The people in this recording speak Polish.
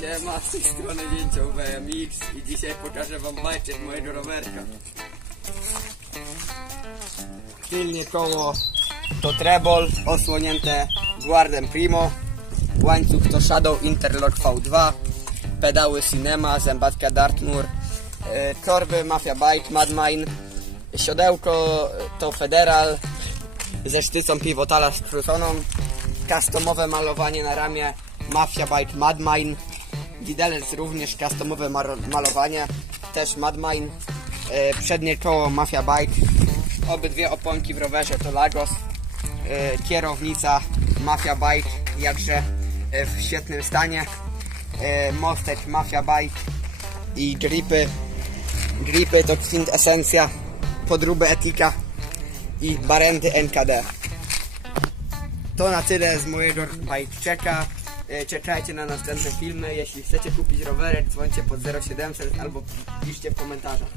Siema, z tej strony Dzięcioł BMX i dzisiaj pokażę wam macie mojego rowerka. Tylnie koło to treble osłonięte Guardem Primo, łańcuch to Shadow Interlock V2, pedały Cinema, zębatka Dartmoor, korby Mafia Bike Madmine, siodełko to Federal ze sztycą Pivotala skróconą, customowe malowanie na ramię Mafia Bike Madmine, widelec również customowe malowanie, też Madmine, przednie koło Mafia Bike, obydwie oponki w rowerze to Lagos, kierownica Mafia Bike jakże w świetnym stanie, mostek Mafia Bike i gripy to kwintesencja podróby Etika i barendy NKD. To na tyle z mojego bike checka. Czekajcie na następne filmy. Jeśli chcecie kupić rowerek, dzwońcie pod 0700 albo piszcie w komentarzach.